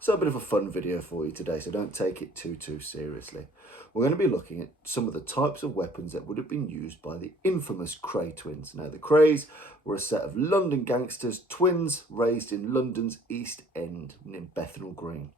So a bit of a fun video for you today, so don't take it too seriously. We're going to be looking at some of the types of weapons that would have been used by the infamous Kray twins. Now the Krays were a set of London gangsters, twins raised in London's East End in Bethnal Green.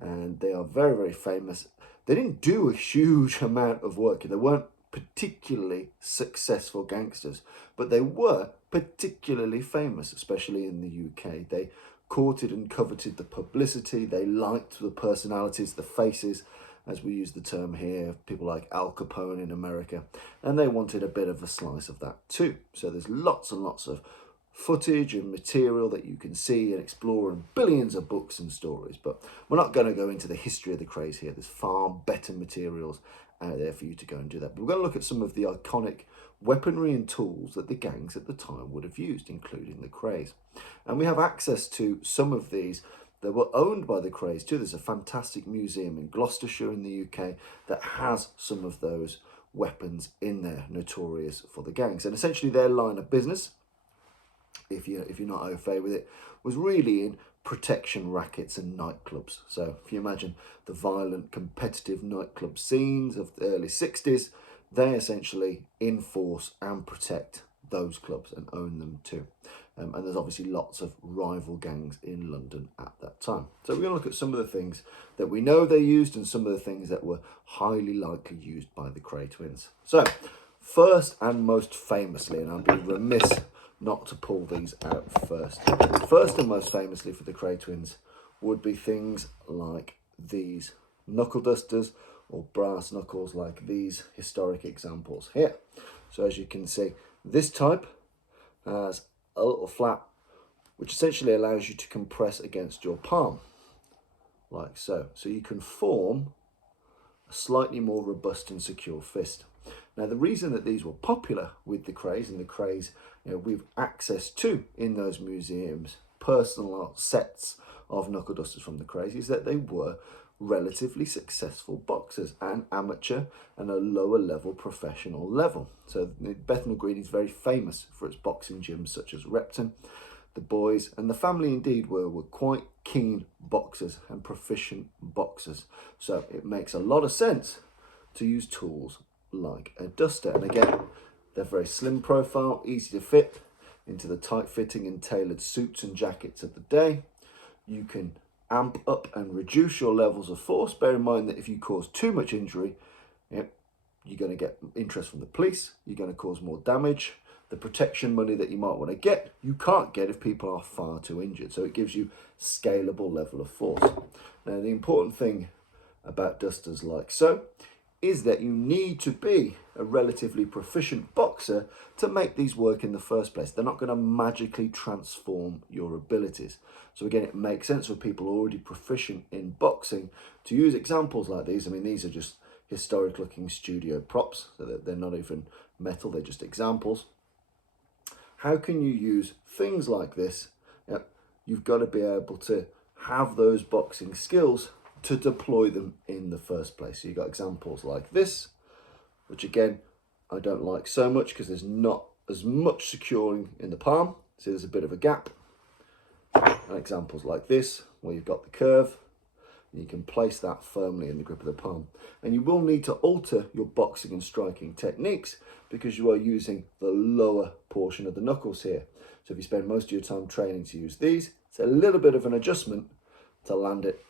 And they are very famous. They didn't do a huge amount of work. They weren't particularly successful gangsters, but they were particularly famous, especially in the UK. They courted and coveted the publicity. They liked the personalities, the faces, as we use the term here, people like Al Capone in America, and they wanted a bit of a slice of that too. So there's lots and lots of footage and material that you can see and explore, and billions of books and stories. But we're not going to go into the history of the Krays here. There's far better materials out there for you to go and do that. But we're going to look at some of the iconic weaponry and tools that the gangs at the time would have used, including the Krays. And we have access to some of these that were owned by the Krays too. There's a fantastic museum in Gloucestershire in the UK that has some of those weapons in there, notorious for the gangs. And essentially their line of business, if you're not au fait with it, was really in protection rackets and nightclubs. So if you imagine the violent competitive nightclub scenes of the early 60s, they essentially enforce and protect those clubs and own them too. And there's obviously lots of rival gangs in London at that time. So we're going to look at some of the things that we know they used and some of the things that were highly likely used by the Kray twins. So first and most famously, and I'd be remiss not to pull these out first. First and most famously for the Kray twins would be things like these knuckle dusters, or brass knuckles, like these historic examples here. So as you can see, this type has a little flap which essentially allows you to compress against your palm, like so. So you can form a slightly more robust and secure fist. Now the reason that these were popular with the Krays, and the Krays, we've access to in those museums, personal sets of knuckle dusters from the Krays, is that they were relatively successful boxers, and amateur and a lower level professional level. So Bethnal Green is very famous for its boxing gyms such as Repton. The boys and the family indeed were quite keen boxers and proficient boxers. So it makes a lot of sense to use tools like a duster. And again, they're very slim profile, easy to fit into the tight fitting and tailored suits and jackets of the day. You can amp up and reduce your levels of force. Bear in mind that if you cause too much injury, you're going to get interest from the police, you're going to cause more damage. The protection money that you might want to get, you can't get if people are far too injured. So it gives you scalable level of force. Now the important thing about dusters like so is that you need to be a relatively proficient boxer to make these work in the first place. They're not going to magically transform your abilities. So again, it makes sense for people already proficient in boxing to use examples like these. I mean, these are just historic looking studio props, so that they're not even metal, they're just examples. How can you use things like this? You've got to be able to have those boxing skills to deploy them in the first place. So you've got examples like this, which again, I don't like so much because there's not as much securing in the palm. See, there's a bit of a gap. And examples like this, where you've got the curve, and you can place that firmly in the grip of the palm. And you will need to alter your boxing and striking techniques because you are using the lower portion of the knuckles here. So if you spend most of your time training to use these, it's a little bit of an adjustment to land it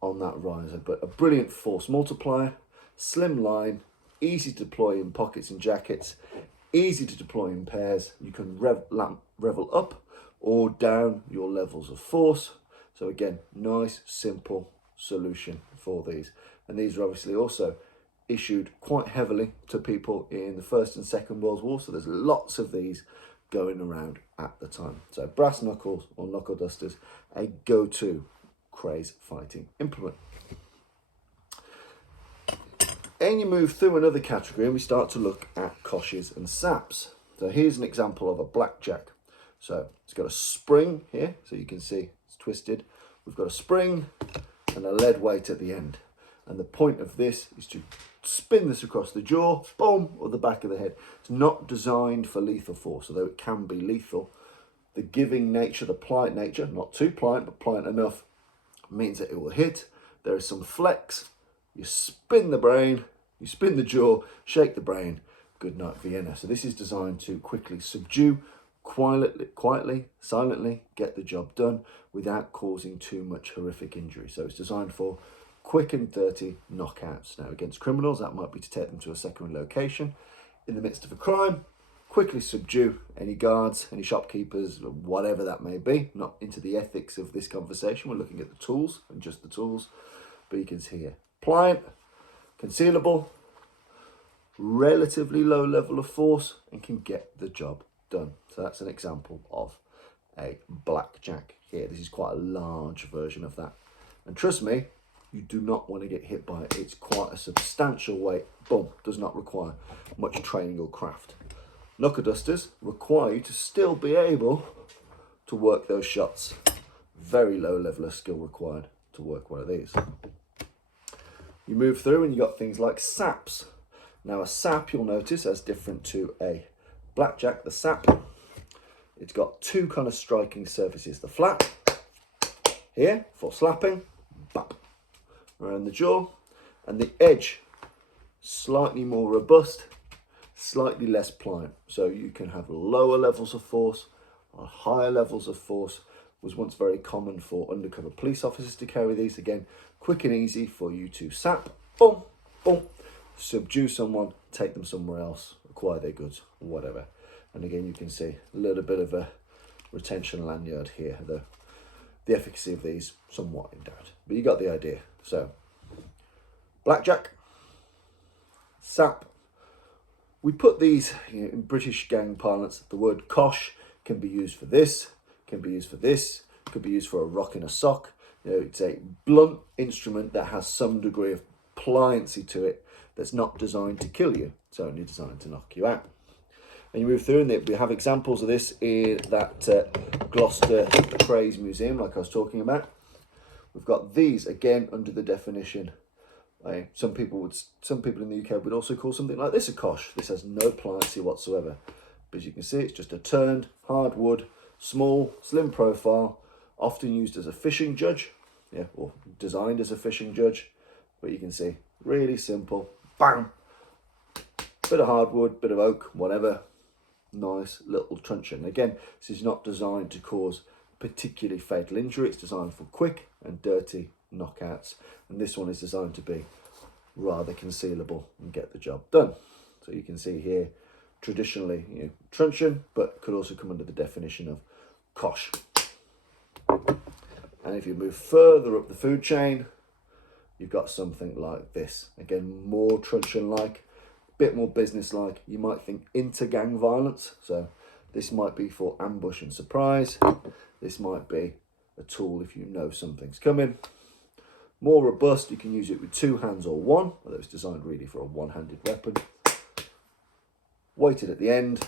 on that riser. But a brilliant force multiplier, slim line, easy to deploy in pockets and jackets, easy to deploy in pairs. You can revel up or down your levels of force. So again, nice, simple solution for these. And these are obviously also issued quite heavily to people in the First and Second World War. So there's lots of these going around at the time. So brass knuckles or knuckle dusters, a go-to Krays fighting implement. And you move through another category and we start to look at Kos and Saps. So here's an example of a blackjack. So it's got a spring here, so you can see it's twisted. We've got a spring and a lead weight at the end. And the point of this is to spin this across the jaw, boom, or the back of the head. It's not designed for lethal force, although it can be lethal. The giving nature, the pliant nature, not too pliant, but pliant enough means that it will hit. There is some flex. You spin the brain, you spin the jaw, shake the brain. Good night, Vienna. So this is designed to quickly subdue, quietly, silently get the job done without causing too much horrific injury. So it's designed for quick and dirty knockouts. Now, against criminals, that might be to take them to a secondary location in the midst of a crime, quickly subdue any guards, any shopkeepers, whatever that may be. Not into the ethics of this conversation. We're looking at the tools and just the tools. But you can see here, pliant, concealable, relatively low level of force, and can get the job done. So that's an example of a blackjack here. This is quite a large version of that. And trust me, you do not want to get hit by it. It's quite a substantial weight. Boom, does not require much training or craft. Knuckle Dusters require you to still be able to work those shots. Very low level of skill required to work one of these. You move through and you got things like saps. Now a sap, you'll notice, as different to a blackjack. The sap, it's got two kind of striking surfaces. The flat here for slapping, bap, around the jaw, and the edge slightly more robust, slightly less pliant. So you can have lower levels of force or higher levels of force. Was once very common for undercover police officers to carry these. Again, quick and easy for you to sap, boom, boom, subdue someone, take them somewhere else, acquire their goods, whatever. And again, you can see a little bit of a retention lanyard here. The efficacy of these somewhat in doubt, but you got the idea. So, blackjack, sap. We put these, in British gang parlance, the word kosh can be used for this, can be used for this, could be used for a rock in a sock. It's a blunt instrument that has some degree of pliancy to it that's not designed to kill you. It's only designed to knock you out. And you move through and we have examples of this in that Gloucester Krays museum, like I was talking about. We've got these again under the definition. Some people in the UK would also call something like this a kosh. This has no pliancy whatsoever. But as you can see, it's just a turned hard wood, small, slim profile, often used as a fishing judge, or designed as a fishing judge. But you can see, really simple, bang, bit of hardwood, bit of oak, whatever, nice little truncheon. Again, this is not designed to cause particularly fatal injury. It's designed for quick and dirty knockouts, and this one is designed to be rather concealable and get the job done. So you can see here, traditionally, truncheon, but could also come under the definition of kosh. And if you move further up the food chain, you've got something like this. Again, more truncheon-like, bit more business-like. You might think inter-gang violence. So this might be for ambush and surprise. This might be a tool if you know something's coming. More robust, you can use it with two hands or one, although it's designed really for a one-handed weapon. Weighted at the end.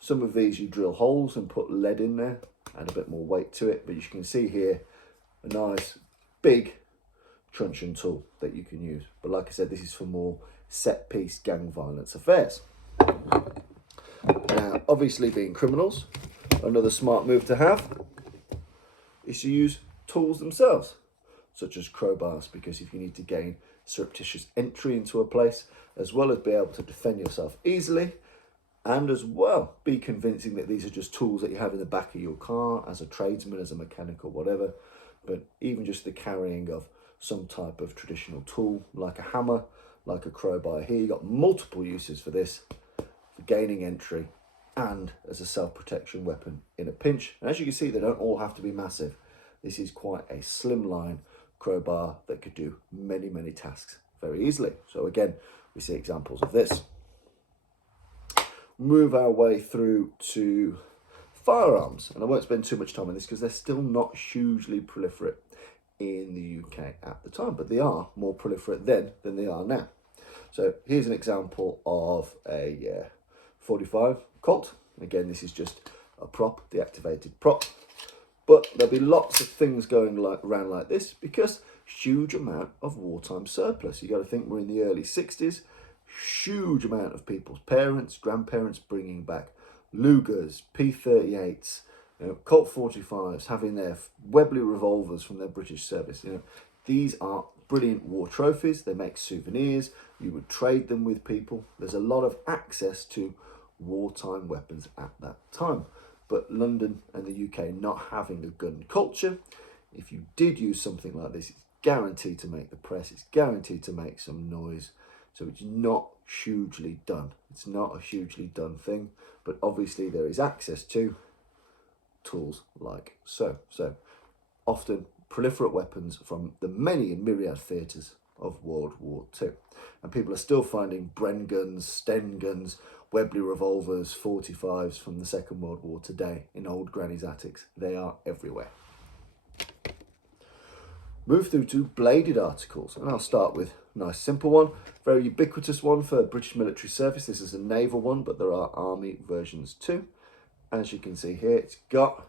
Some of these you drill holes and put lead in there, add a bit more weight to it, but you can see here a nice big truncheon tool that you can use. But like I said, this is for more set-piece gang violence affairs. Now, obviously being criminals, another smart move to have is to use tools themselves, such as crowbars, because if you need to gain surreptitious entry into a place, as well as be able to defend yourself easily, and as well be convincing that these are just tools that you have in the back of your car as a tradesman, as a mechanic or whatever, but even just the carrying of some type of traditional tool like a hammer, like a crowbar. Here you got multiple uses for this, for gaining entry and as a self-protection weapon in a pinch. And as you can see, they don't all have to be massive. This is quite a slimline crowbar that could do many, many tasks very easily. So again, we see examples of this. Move our way through to firearms, and I won't spend too much time on this because they're still not hugely proliferate in the UK at the time, but they are more proliferate then than they are now. So here's an example of a 45 Colt. Again, this is just a prop, deactivated prop, but there'll be lots of things going around like this because huge amount of wartime surplus. You got to think we're in the early 60s. Huge amount of people's parents, grandparents bringing back Lugers, P38s, Colt 45s, having their Webley revolvers from their British service. These are brilliant war trophies. They make souvenirs. You would trade them with people. There's a lot of access to wartime weapons at that time. But London and the UK not having a gun culture, if you did use something like this, it's guaranteed to make the press. It's guaranteed to make some noise. So it's not hugely done. It's not a hugely done thing. But obviously there is access to tools like so. So often proliferate weapons from the many and myriad theatres of World War II. And people are still finding Bren guns, Sten guns, Webley revolvers, 45s from the Second World War today in old granny's attics. They are everywhere. Move through to bladed articles, and I'll start with a nice simple one, very ubiquitous one for British military service. This is a naval one, but there are army versions too. As you can see here, it's got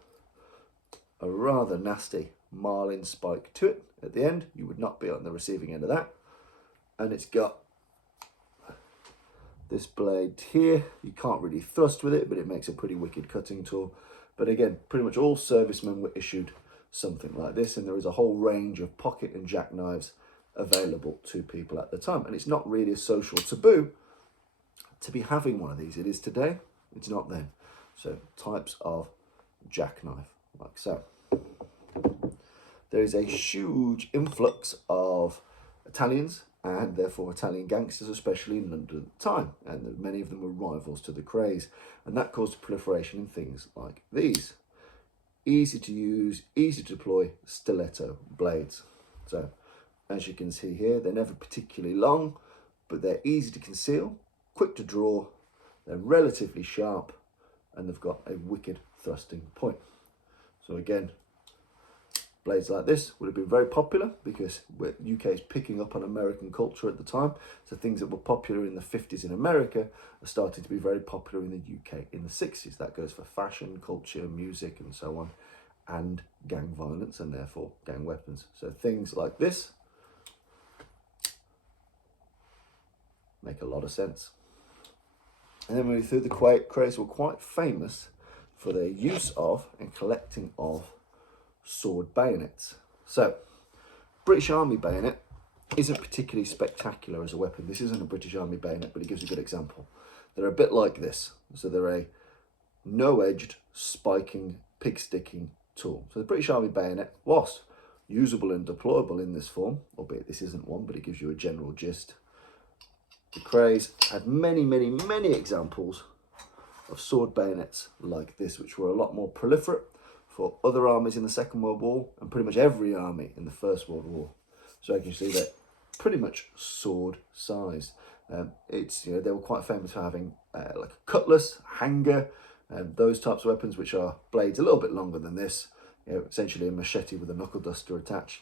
a rather nasty marlin spike to it at the end. You would not be on the receiving end of that. And it's got this blade here. You can't really thrust with it, but it makes a pretty wicked cutting tool. But again, pretty much all servicemen were issued something like this, and there is a whole range of pocket and jackknives available to people at the time. And it's not really a social taboo to be having one of these. It is today, it's not then. So types of jackknife, like so. There is a huge influx of Italians and therefore Italian gangsters, especially in London at the time, and many of them were rivals to the Krays, and that caused proliferation in things like these. Easy to use, easy to deploy stiletto blades. So as you can see here, they're never particularly long, but they're easy to conceal, quick to draw, they're relatively sharp, and they've got a wicked thrusting point. So again, blades like this would have been very popular because the UK is picking up on American culture at the time. So things that were popular in the 50s in America are starting to be very popular in the UK in the 60s. That goes for fashion, culture, music, and so on, and gang violence, and therefore gang weapons. So things like this make a lot of sense. And then moving through, the Krays were quite famous for their use of and collecting of sword bayonets. So British Army bayonet isn't particularly spectacular as a weapon. This isn't a British Army bayonet, but it gives a good example. They're a bit like this. So they're a no-edged, spiking, pig-sticking tool. So the British Army bayonet was usable and deployable in this form, albeit this isn't one, but it gives you a general gist. The Krays had many, many, many examples of sword bayonets like this, which were a lot more proliferate for other armies in the Second World War and pretty much every army in the First World War. So you can see that pretty much sword size. They were quite famous for having like a cutlass, hanger, those types of weapons, which are blades a little bit longer than this. Essentially a machete with a knuckle duster attached.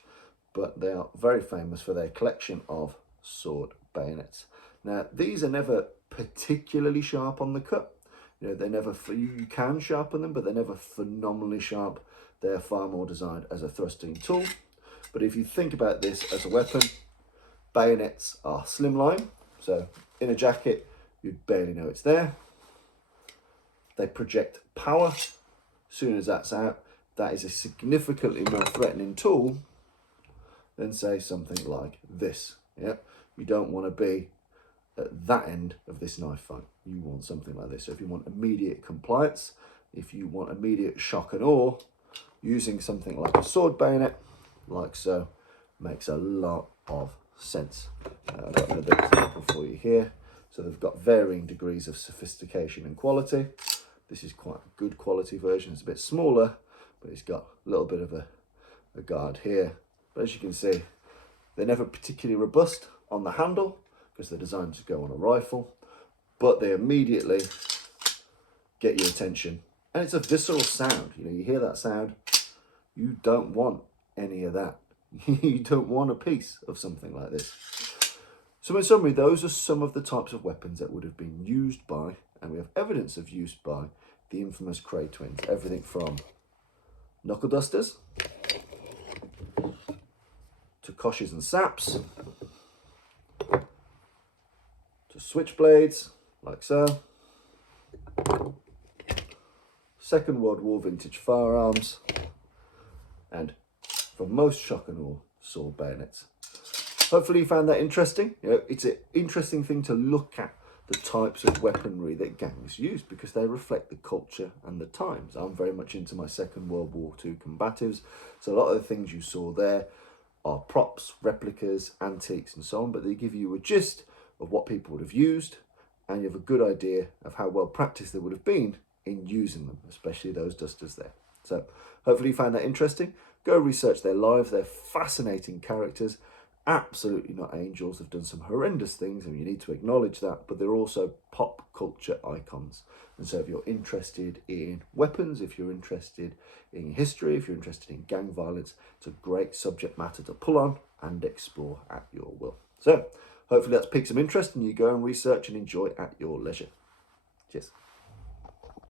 But they are very famous for their collection of sword bayonets. Now, these are never particularly sharp on the cut. They're never, you can sharpen them, but they're never phenomenally sharp. They're far more designed as a thrusting tool. But if you think about this as a weapon, bayonets are slimline. So in a jacket, you'd barely know it's there. They project power. As soon as that's out, that is a significantly more threatening tool than, say, something like this. Yeah, you don't want to be at that end of this knife fight. You want something like this. So if you want immediate compliance, if you want immediate shock and awe, using something like a sword bayonet, like so, makes a lot of sense. I've got another example for you here. So they've got varying degrees of sophistication and quality. This is quite a good quality version. It's a bit smaller, but it's got a little bit of a guard here. But as you can see, they're never particularly robust on the handle because they're designed to go on a rifle, but they immediately get your attention. And it's a visceral sound. You hear that sound, you don't want any of that. You don't want a piece of something like this. So in summary, those are some of the types of weapons that would have been used by, and we have evidence of use by, the infamous Kray Twins. Everything from Knuckle Dusters to Kos and Saps to switchblades, like so, Second World War vintage firearms, and for most shock and awe, sword bayonets. Hopefully you found that interesting. You know, it's an interesting thing to look at the types of weaponry that gangs use because they reflect the culture and the times. I'm very much into my Second World War II combatives, so a lot of the things you saw there are props, replicas, antiques and so on, but they give you a gist of what people would have used, and you have a good idea of how well practiced they would have been in using them, especially those dusters there. So hopefully you find that interesting. Go research their lives. They're fascinating characters, absolutely not angels. They've done some horrendous things and you need to acknowledge that, but they're also pop culture icons. And so if you're interested in weapons, if you're interested in history, if you're interested in gang violence, it's a great subject matter to pull on and explore at your will. So hopefully that's piqued some interest and you go and research and enjoy at your leisure. Cheers.